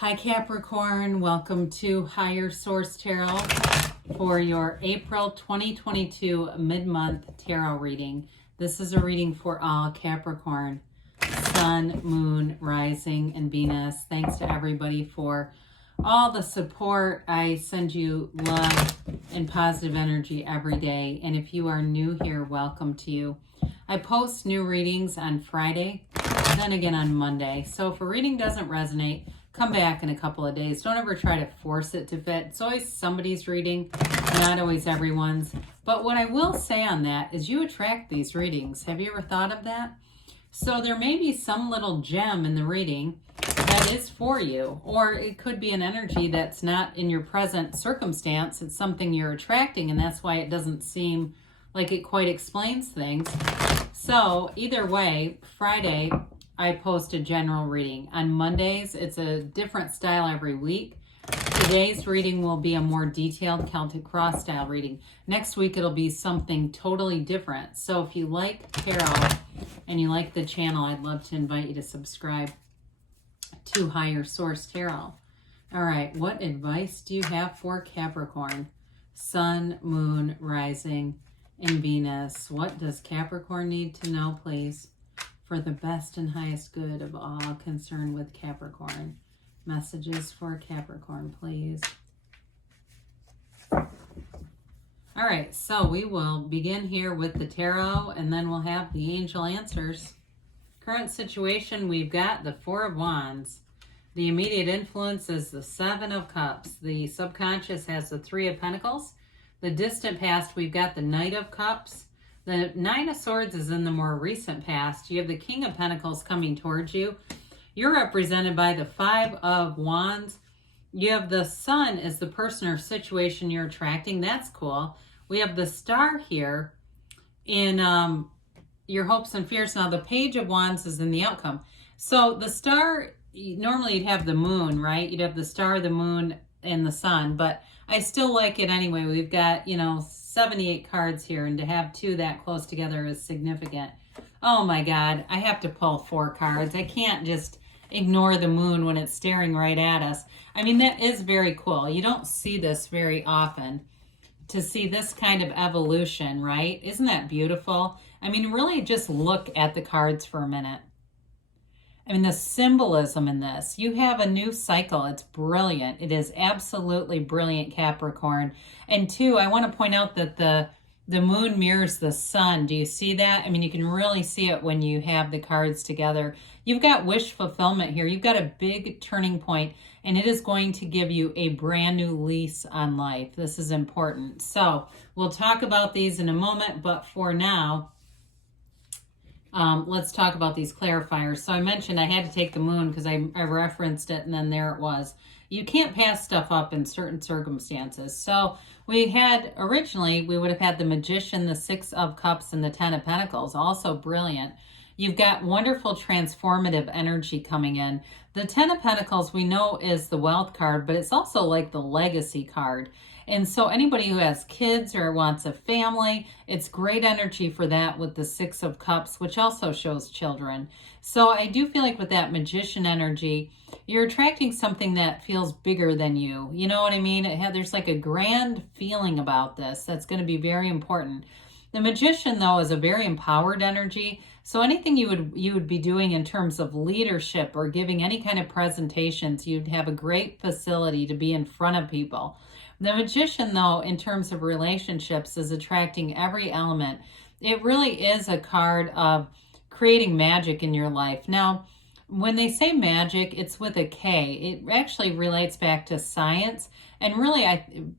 Hi Capricorn, welcome to Higher Source Tarot for your April 2022 mid-month tarot reading. This is a reading for all Capricorn, Sun, Moon, Rising, and Venus. Thanks to everybody for all the support. I send you love and positive energy every day. And if you are new here, welcome to you. I post new readings on Friday, then again on Monday. So if a reading doesn't resonate, come back in a couple of days. Don't ever try to force it to fit. It's always somebody's reading, not always everyone's. But what I will say on that is you attract these readings. Have you ever thought of that? So there may be some little gem in the reading that is for you, or it could be an energy that's not in your present circumstance. It's something you're attracting, and that's why it doesn't seem like it quite explains things. So either way, Friday, I post a general reading. On Mondays, it's a different style every week. Today's reading will be a more detailed Celtic Cross style reading. Next week, it'll be something totally different. So if you like tarot and you like the channel, I'd love to invite you to subscribe to Higher Source Tarot. All right, what advice do you have for Capricorn? Sun, Moon, Rising, and Venus. What does Capricorn need to know, please, for the best and highest good of all concerned with Capricorn? Messages for Capricorn, please. All right, so we will begin here with the tarot, and then we'll have the angel answers. Current situation, we've got the Four of Wands. The immediate influence is the Seven of Cups. The subconscious has the Three of Pentacles. The distant past, we've got the Knight of Cups. The Nine of Swords is in the more recent past. You have the King of Pentacles coming towards you. You're represented by the Five of Wands. You have the Sun as the person or situation you're attracting. That's cool. We have the Star here in your hopes and fears. Now, the Page of Wands is in the outcome. So the Star, normally you'd have the Moon, right? You'd have the Star, the Moon, and the Sun. But I still like it anyway. We've got, 78 cards here, and to have two that close together is significant. Oh my God, I have to pull 4 cards. I can't just ignore the moon when it's staring right at us. I mean, that is very cool. You don't see this very often, to see this kind of evolution, right? Isn't that beautiful? I mean, really just look at the cards for a minute. I mean, the symbolism in this. You have a new cycle. It's brilliant. It is absolutely brilliant, Capricorn. And 2, I want to point out that the moon mirrors the sun. Do you see that? I mean, you can really see it when you have the cards together. You've got wish fulfillment here. You've got a big turning point, and it is going to give you a brand new lease on life. This is important. So we'll talk about these in a moment, but for now, let's talk about these clarifiers. So I mentioned I had to take the moon because I referenced it, and then there it was. You can't pass stuff up in certain circumstances. So we had, originally, we would have had the Magician, the Six of Cups, and the Ten of Pentacles. Also brilliant. You've got wonderful transformative energy coming in. The Ten of Pentacles we know is the wealth card, but it's also like the legacy card. And so anybody who has kids or wants a family, it's great energy for that with the Six of Cups, which also shows children. So I do feel like with that Magician energy, you're attracting something that feels bigger than you. You know what I mean? There's like a grand feeling about this that's going to be very important. The Magician, though, is a very empowered energy. So anything you would be doing in terms of leadership or giving any kind of presentations, you'd have a great facility to be in front of people. The Magician, though, in terms of relationships, is attracting every element. It really is a card of creating magic in your life. Now, when they say magic, it's with a K. It actually relates back to science. And really,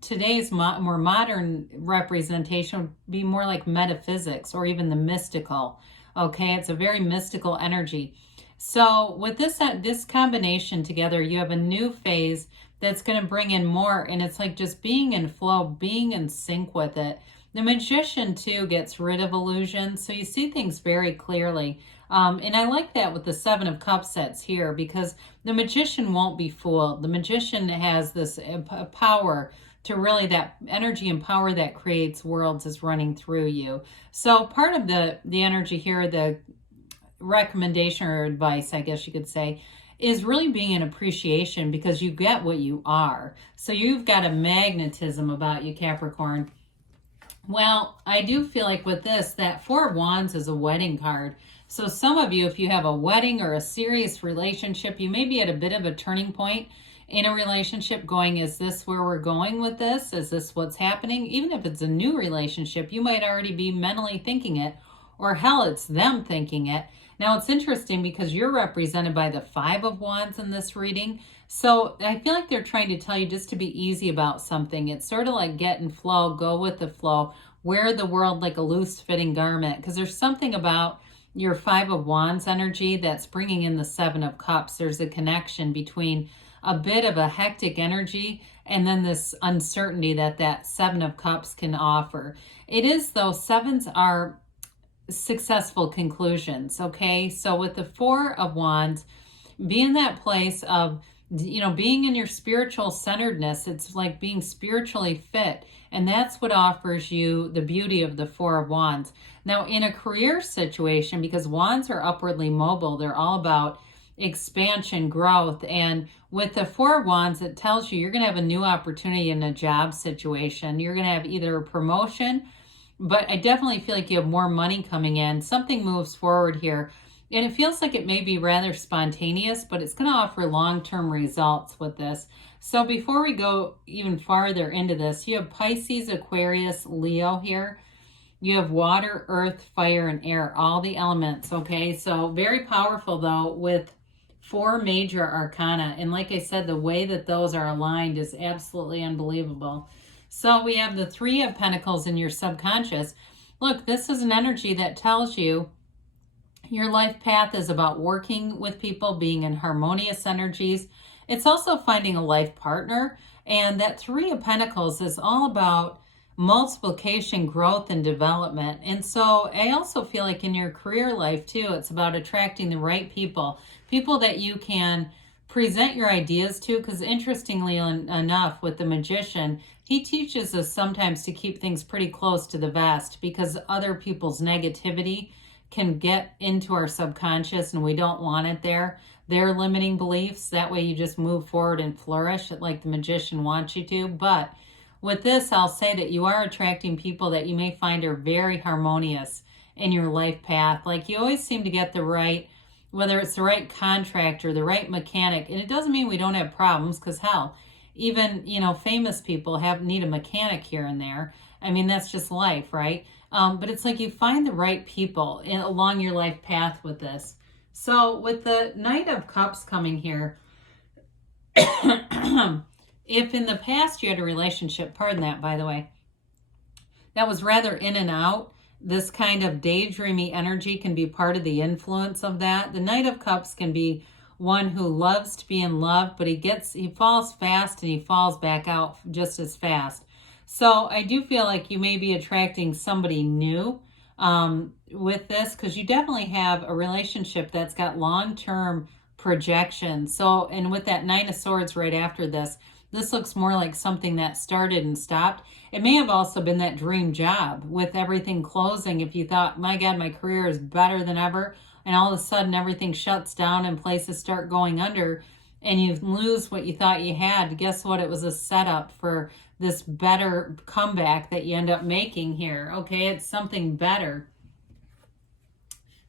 today's more modern representation would be more like metaphysics or even the mystical. Okay, it's a very mystical energy. So with this combination together, you have a new phase that's going to bring in more, and it's like just being in flow, being in sync with it. The Magician, too, gets rid of illusion, so you see things very clearly. And I like that with the Seven of Cups sets here, because the Magician won't be fooled. The Magician has this power to really, that energy and power that creates worlds is running through you. So part of the energy here, the recommendation or advice, I guess you could say, is really being an appreciation because you get what you are. So you've got a magnetism about you, Capricorn. Well, I do feel like with this, that Four of Wands is a wedding card. So some of you, if you have a wedding or a serious relationship, you may be at a bit of a turning point in a relationship going, is this where we're going with this? Is this what's happening? Even if it's a new relationship, you might already be mentally thinking it, or hell, it's them thinking it. Now, it's interesting because you're represented by the Five of Wands in this reading. So I feel like they're trying to tell you just to be easy about something. It's sort of like get in flow, go with the flow, wear the world like a loose fitting garment. Because there's something about your Five of Wands energy that's bringing in the Seven of Cups. There's a connection between a bit of a hectic energy and then this uncertainty that Seven of Cups can offer. It is, though, sevens are successful conclusions, okay? So with the Four of Wands, be in that place of, being in your spiritual centeredness. It's like being spiritually fit, and that's what offers you the beauty of the Four of Wands. Now, in a career situation, because wands are upwardly mobile, they're all about expansion, growth, and with the Four of Wands, it tells you you're going to have a new opportunity in a job situation. You're going to have either a promotion, but I definitely feel like you have more money coming in. Something moves forward here. And it feels like it may be rather spontaneous, but it's going to offer long-term results with this. So before we go even farther into this, you have Pisces, Aquarius, Leo here. You have water, earth, fire, and air, all the elements, okay? So very powerful, though, with 4 major arcana. And like I said, the way that those are aligned is absolutely unbelievable. So we have the Three of Pentacles in your subconscious. Look, this is an energy that tells you your life path is about working with people, being in harmonious energies. It's also finding a life partner. And that Three of Pentacles is all about multiplication, growth, and development. And so I also feel like in your career life too, it's about attracting the right people, people that you can present your ideas to, because interestingly enough, with the Magician, he teaches us sometimes to keep things pretty close to the vest because other people's negativity can get into our subconscious and we don't want it there. Their limiting beliefs, that way you just move forward and flourish like the Magician wants you to. But with this, I'll say that you are attracting people that you may find are very harmonious in your life path. Like you always seem to get the right, whether it's the right contractor, the right mechanic. And it doesn't mean we don't have problems, because hell, even, famous people need a mechanic here and there. I mean, that's just life, right? But it's like you find the right people along your life path with this. So with the Knight of Cups coming here, if in the past you had a relationship, pardon that, by the way, that was rather in and out, this kind of daydreamy energy can be part of the influence of that. The Knight of Cups can be one who loves to be in love, but he falls fast and he falls back out just as fast. So I do feel like you may be attracting somebody new with this, because you definitely have a relationship that's got long-term projection. So, and with that Nine of Swords right after this looks more like something that started and stopped. It may have also been that dream job with everything closing. If you thought, my God, my career is better than ever, and all of a sudden everything shuts down and places start going under, and you lose what you thought you had, guess what? It was a setup for this better comeback that you end up making here. Okay, it's something better.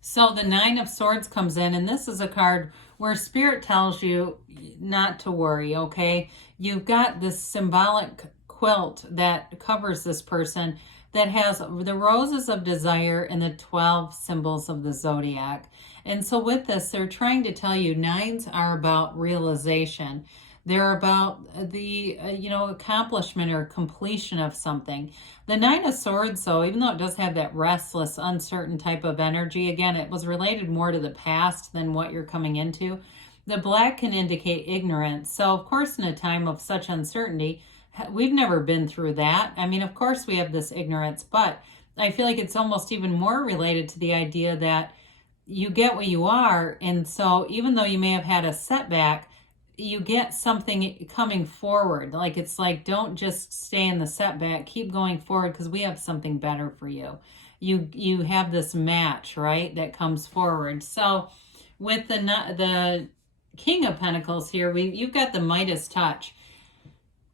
So the Nine of Swords comes in, and this is a card where Spirit tells you not to worry, okay? You've got this symbolic quilt that covers this person that has the roses of desire and the 12 symbols of the zodiac. And so with this, they're trying to tell you nines are about realization. They're about the, accomplishment or completion of something. The Nine of Swords, though, even though it does have that restless, uncertain type of energy, again, it was related more to the past than what you're coming into. The black can indicate ignorance. So, of course, in a time of such uncertainty, we've never been through that. I mean, of course, we have this ignorance, but I feel like it's almost even more related to the idea that you get what you are. And so even though you may have had a setback, you get something coming forward. Like, it's like, don't just stay in the setback, keep going forward, because we have something better for you. You have this match, right, that comes forward. So with the King of Pentacles here, you've got the Midas touch.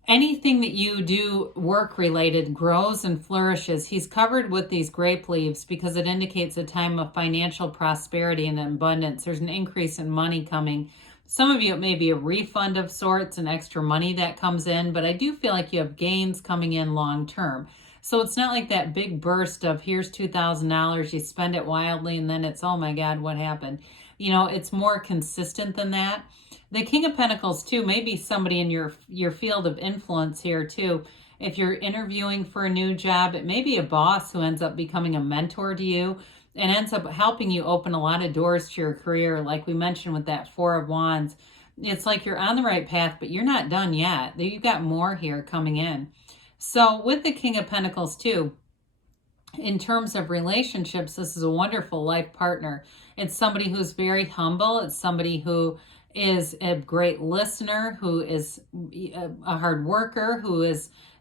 Anything that you do work-related grows and flourishes. He's covered with these grape leaves because it indicates a time of financial prosperity and abundance. There's an increase in money coming. Some of you, it may be a refund of sorts, an extra money that comes in, but I do feel like you have gains coming in long-term. So it's not like that big burst of here's $2,000, you spend it wildly, and then it's, oh my God, what happened? You know, it's more consistent than that. The King of Pentacles, too, may be somebody in your field of influence here, too. If you're interviewing for a new job, it may be a boss who ends up becoming a mentor to you and ends up helping you open a lot of doors to your career. Like we mentioned with that Four of Wands, it's like you're on the right path, but you're not done yet. You've got more here coming in. So with the King of Pentacles, too, in terms of relationships, this is a wonderful life partner. It's somebody who's very humble. It's somebody who is a great listener, who is a hard worker,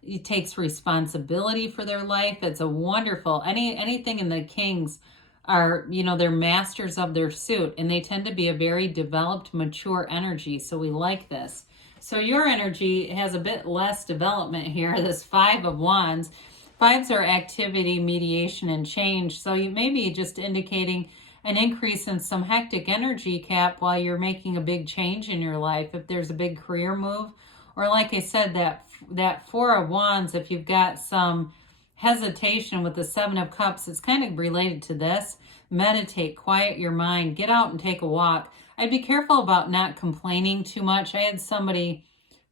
he takes responsibility for their life. It's a wonderful, anything in the Kings are, you know, they're masters of their suit, and they tend to be a very developed, mature energy. So we like this. So your energy has a bit less development here, this Five of Wands. Fives are activity, mediation, and change. So you may be just indicating an increase in some hectic energy, Cap, while you're making a big change in your life. If there's a big career move, or like I said, that Four of Wands, if you've got some hesitation with the Seven of Cups, it's kind of related to this. Meditate, quiet your mind, get out and take a walk. I'd be careful about not complaining too much. I had somebody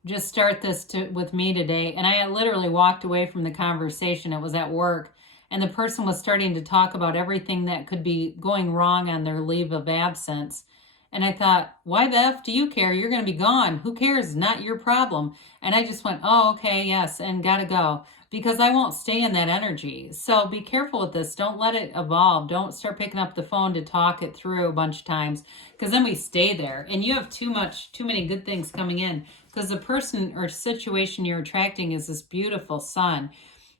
just start this with me today, and I literally walked away from the conversation. It was at work, and the person was starting to talk about everything that could be going wrong on their leave of absence. And I thought, why the F do you care? You're going to be gone. Who cares? Not your problem. And I just went, oh, okay, yes, and gotta go, because I won't stay in that energy. So be careful with this. Don't let it evolve. Don't start picking up the phone to talk it through a bunch of times, because then we stay there, and you have too many good things coming in, because the person or situation you're attracting is this beautiful sun.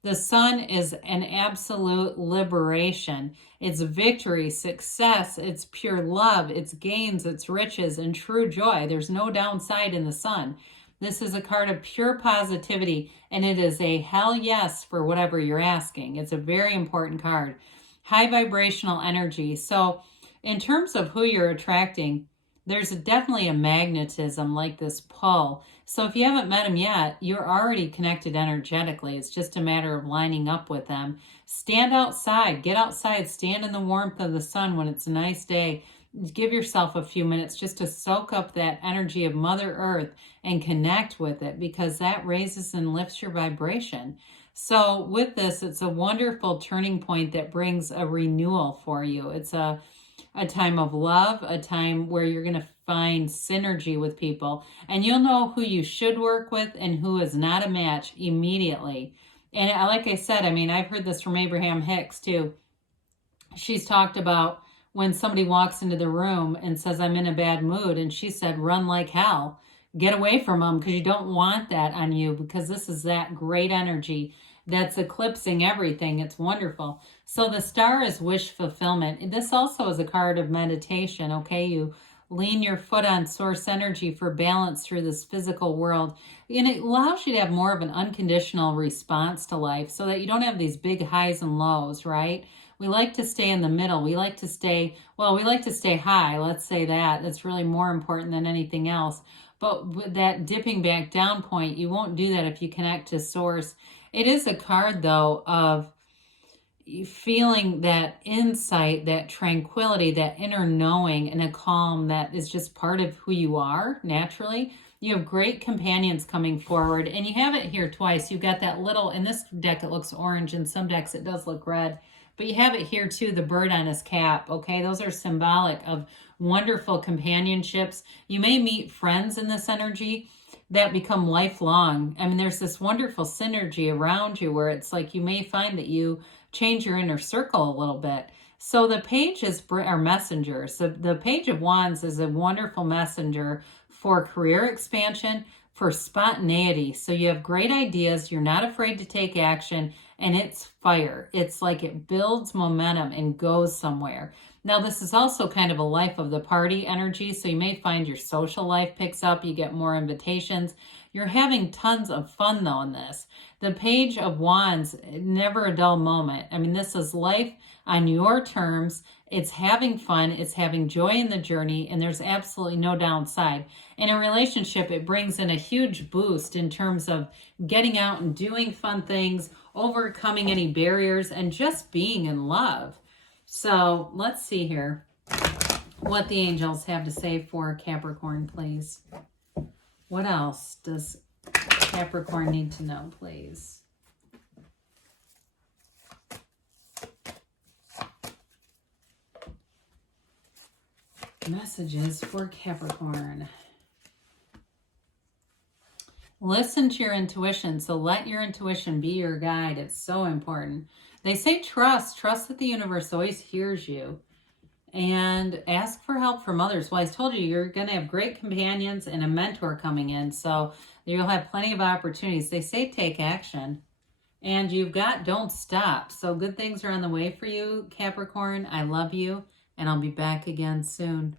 The sun is an absolute liberation. It's victory, success, it's pure love, it's gains, it's riches, and true joy. There's no downside in the sun. This is a card of pure positivity, and it is a hell yes for whatever you're asking. It's a very important card. High vibrational energy. So in terms of who you're attracting, there's definitely a magnetism, like this pull. So if you haven't met them yet, you're already connected energetically. It's just a matter of lining up with them. Stand outside, get outside, stand in the warmth of the sun when it's a nice day. Give yourself a few minutes just to soak up that energy of Mother Earth and connect with it, because that raises and lifts your vibration. So with this, it's a wonderful turning point that brings a renewal for you. It's a time of love, a time where you're going to find synergy with people, and you'll know who you should work with and who is not a match immediately. And like I said, I mean, I've heard this from Abraham Hicks too. She's talked about when somebody walks into the room and says, I'm in a bad mood, and she said, run like hell. Get away from them, because you don't want that on you, because this is that great energy that's eclipsing everything. It's wonderful. So the star is wish fulfillment. This also is a card of meditation, okay? You lean your foot on source energy for balance through this physical world. And it allows you to have more of an unconditional response to life, so that you don't have these big highs and lows, right? We like to stay in the middle. We like to stay high. Let's say that. That's really more important than anything else. But with that dipping back down point, you won't do that if you connect to source. It is a card, though, of feeling that insight, that tranquility, that inner knowing, and a calm that is just part of who you are naturally. You have great companions coming forward, and you have it here twice. You've got that little, in this deck it looks orange, in some decks it does look red, but you have it here too, the bird on his cap, okay? Those are symbolic of wonderful companionships. You may meet friends in this energy that become lifelong. I mean, there's this wonderful synergy around you where it's like you may find that you change your inner circle a little bit. So the pages are messengers. So the Page of Wands is a wonderful messenger for career expansion, for spontaneity. So you have great ideas, you're not afraid to take action, and it's fire. It's like it builds momentum and goes somewhere. Now, this is also kind of a life of the party energy, so you may find your social life picks up, you get more invitations. You're having tons of fun, though, in this. The Page of Wands, never a dull moment. I mean, this is life on your terms. It's having fun, it's having joy in the journey, and there's absolutely no downside. In a relationship, it brings in a huge boost in terms of getting out and doing fun things, overcoming any barriers, and just being in love. So let's see here what the angels have to say for Capricorn, please. What else does Capricorn need to know, please? Messages for Capricorn. Listen to your intuition. So let your intuition be your guide. It's so important. They say trust that the universe always hears you, and ask for help from others. Well, I told you, you're going to have great companions and a mentor coming in, so you'll have plenty of opportunities. They say take action, and you've got don't stop. So good things are on the way for you, Capricorn. I love you, and I'll be back again soon.